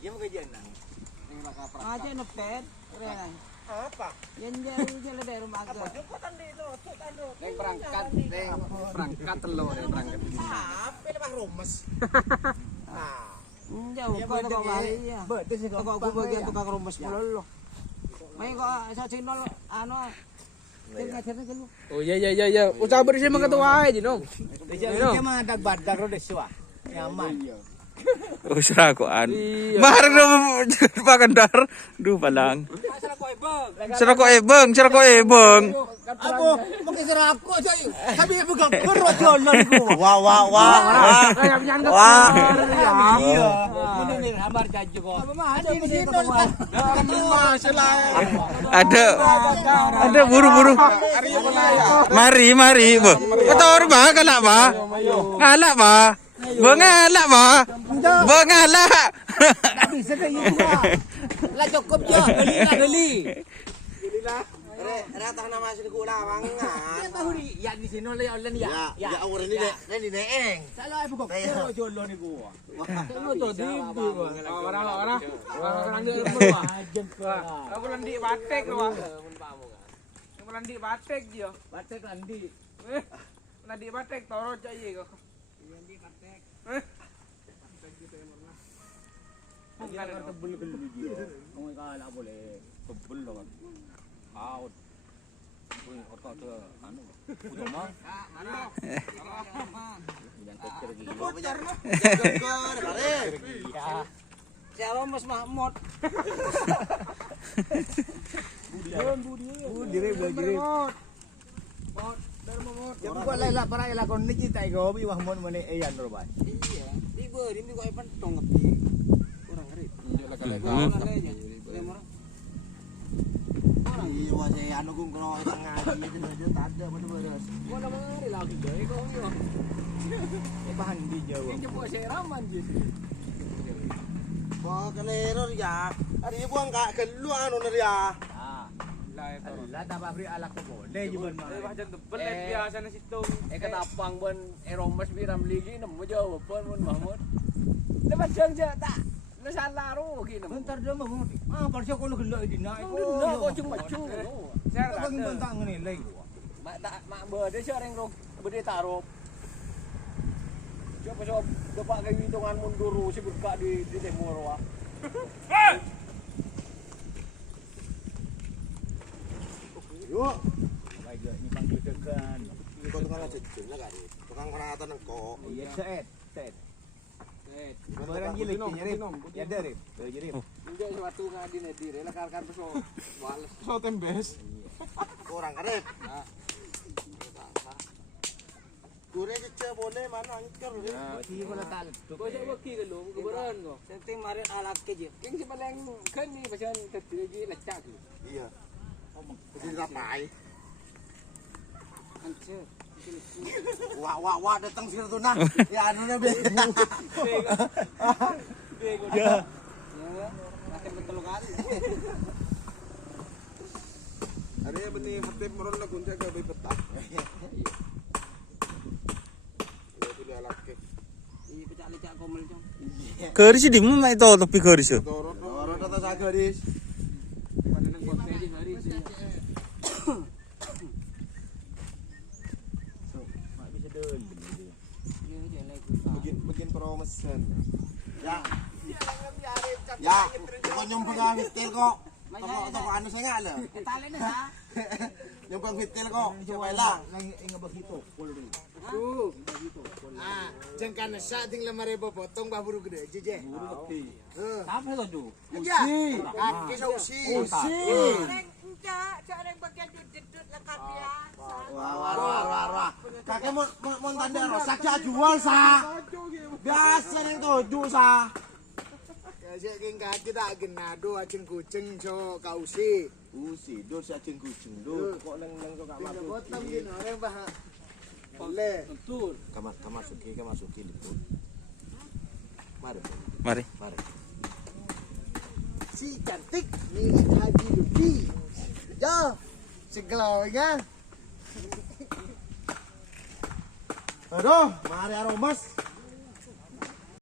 Iya mau gajian nang. Aja nepet, keren. Apa? Yan jalan dari rumah Apa agak. jemputan di itu, tando. Neng berangkat telur neng berangkat. Apa ini Bang Rumes? Nah, Jauh kok tukang balik ya. betul sih Kok aku bagian tukang rumus melulu. Main kok saya cinol anu. Ngajarnya ke lu. Oh iya. Usaha bersih mah ketua aja dong. Dia mah badak ro deswa. Nyaman. Usra koan. Mahar do pakandar. Duh palang. Sira ko ebeng. Aku mungkin serako aja. Sabi pegang perut jalan gua. Wah. Iya. Ini hambar janji kok. Ada di sini. Ada buru-buru. Mari. Kotor ba kalak ba? Ngalak ba? Bengalak ba? Bengalak. Bisa kayak juga. Lah cukup jo, beli. Rata nama sini gula mangan. Tahu di ya di sini oleh online ya. Ya orang ini neeng. Salah ibu kok jolo ni gua. Kamu tuh di Orang di rumah. Aku landi batek lu. Aku landi batek dia. Batek landi. Landi batek toro jai kok. Landi batek. Bukan tebel dia. Kamu kalah boleh tebel kan. Out. Wih, orkot ke anu. Udah mah. Yang kecil gitu. Bejar mah. Iya. Siapa Mas Mahmud? Budi. Ya bukan lain para elakon ni kita ego bi wahmon mene eyan roban. Iya. Di gua ini kok pentong ngerti. Kurang ngerti. Iya wah saya anu gung kro tengah gitu aja tak ada bener-bener. Gua nama ngeri lagi jadi kok yo. Bahan di Jawa. Ini coba saya raman gitu. Wah kenero ya. Hari buang kak kelu anu ya. lah tak pabrik ala ko boleh juga mah. Bajan tebel biasa na situ. Ketapang pun Eromas biram ligi nemu jawaban pun Mahmud. Lepas jang tak. Nasalah ro gini. Bentar dia mah. Parsya ko gelak di naik. Kok cuma cu. Saya Bang tentang nilai. Mak berde sering ro berde taruh. Coba depak kayak hitungan mundur si berkak di timur wah. Yuk. Baik ni panggil tekan. Ni kau tukang aja jelas kan. Tukang perawatan engkau. Iya set. Barang gila nyari. Ya dari. Jadi. Enggak suatu ngadin edir, lakarkan peso. Wales. So tembes. Kurang karep. Gure cece boleh mana angker ni. Ti bola tal. Kau saya beki ke lu, keberan kau. Setting mari alak ke je. Yang si paling kan ni pasal terjadi lecak tu. Iya. Jadi rapai. Ancer. Wah datang sekitar tu nah. Ya anu na be. Ya. Akan betul kali. Ada yang benih hati meron na kunci ke be petah. Ini pecah-lecak komel jong. Garis di mana itu tapi garis. Toro data sagaris. Pada nang buat meja hari itu. Bikin promotion. Ya, kau nyumbang hotel kok. Toko anu saya enggak lah. Talen dah. Nyumbang hotel kok. Coba lah. Ingat begitu. Jengkan sa ting 5,000 potong bah buru gede jeje. Apa tu? Ya. Kaki usi. Cara bagian dudut lekat biasa. Wah. Kakek mau tanda rosak jual sa. Biasa yang tujuh sa. Kasi king kaki tak genado acing kucing so kausi. Usi, do si acing kucing do. Kok leng so kamar. Potong gini orang bah. Boleh. Betul. Kamar suki liput. Mari. Si cantik milik Haji Luki. Jo, si glowing ah. Aduh, mari aromas.